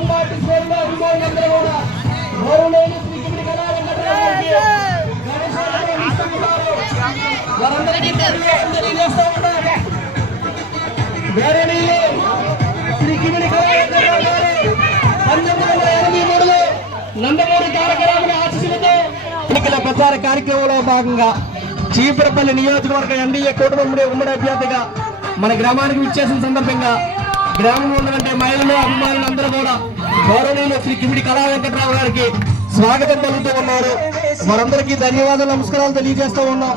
Telugu Desam party శ్రేణులు అభిమానులందరూ కూడా. గౌరవనీయులు శ్రీ కిమిడి కళా వెంకటరావు గారికి గణేశోత్సవం ఇస్తున్నారు. వారందరికీ ధన్యవాదాలు తెలియజేస్తా ఉన్నారు. గౌరవనీయులు శ్రీ కిమిడి కళా వెంకటరావు గారు పంతొమ్మిది వందల ఎనభై మూడులో. నందమూరి తారక రాముల ఆశీస్సులతో ఎన్నికల ప్రచార కార్యక్రమంలో భాగంగా చీపురపల్లి నియోజకవర్గ ఎన్డీఏ కూటమి ఉమ్మడి అభ్యర్థిగా మన గ్రామానికి విచ్చేసిన సందర్భంగా గ్రామంలో ఉన్నటువంటి మహిళలు అభిమానులు అందరూ కూడా గౌరవనీయులు శ్రీ కిమిడి కళా వెంకటరావు గారికి స్వాగతం పలుకుతూ ఉన్నారు. వారందరికీ ధన్యవాదాలు నమస్కారాలు తెలియజేస్తూ ఉన్నాం.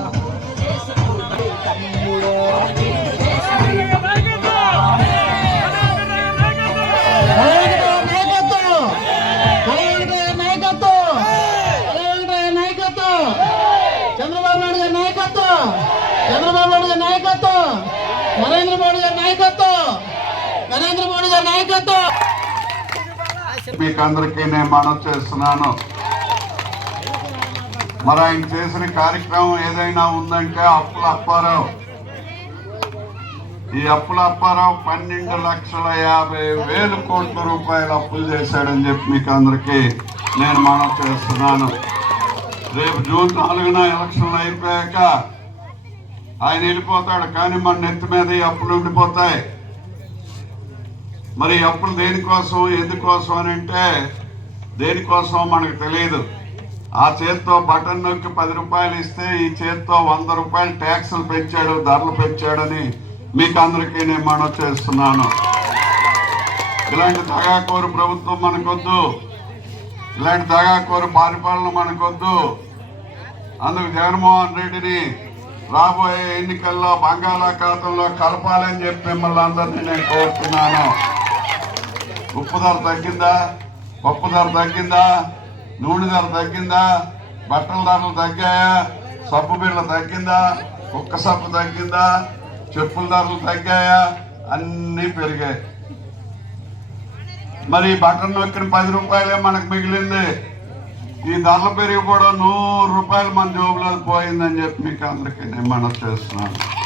చంద్రబాబు నాయుడు గారి నాయకత్వం! చంద్రబాబు నాయుడు గారి నాయకత్వం! నరేంద్ర మోడీ గారి నాయకత్వం నరేంద్ర మోడీ గారి నాయకత్వం మీకు అందరికీ నేను మనం చేస్తున్నాను. మరి ఆయన చేసిన కార్యక్రమం ఏదైనా ఉందంటే అప్పుల అప్పారావు. ఈ అప్పుల అప్పారావు పన్నెండు లక్షల యాభై వేలు కోట్ల రూపాయలు అప్పులు చేశాడని చెప్పి మీకు అందరికీ నేను మనం చేస్తున్నాను. రేపు జూన్ నాలుగున ఎలక్షన్లు అయిపోయాక ఆయన వెళ్ళిపోతాడు కానీ మన నెత్తి మీద ఈ అప్పులు ఉండిపోతాయి. మరి ఎప్పుడు అప్పులు దేనికోసం ఎందుకోసం అని అంటే దేనికోసం మనకు తెలియదు. ఆ చేత్తో బటన్ నొక్కి పది రూపాయలు ఇస్తే ఈ చేత్తో వంద రూపాయలు ట్యాక్సులు పెంచాడు ధరలు పెంచాడని మీకు అందరికీ నేను మనం చేస్తున్నాను. ఇలాంటి దగాకోరు ప్రభుత్వం మనకొద్దు. ఇలాంటి దగాకోరు పరిపాలన మనకొద్దు. అందుకు జగన్మోహన్ రెడ్డిని రాబోయే ఎన్నికల్లో బంగాళాఖాతంలో కలపాలని చెప్పి మిమ్మల్ని అందరినీ నేను కోరుతున్నాను. ఉప్పు ధర తగ్గిందా? పప్పు ధర తగ్గిందా? నూనె ధర తగ్గిందా? బట్టల ధరలు తగ్గాయా? సబ్బు బిళ్ళ తగ్గిందా? కుక్క సబ్బు తగ్గిందా? చెప్పుల ధరలు తగ్గాయా? అన్నీ పెరిగాయి. మరి బట్టలు నొక్కిన పది రూపాయలే మనకు మిగిలింది. ఈ ధరలు పెరిగిపోవడం నూరు రూపాయలు మన జోబులో పోయిందని చెప్పి మీకు అందరికీ నేను మనవి చేస్తున్నాను.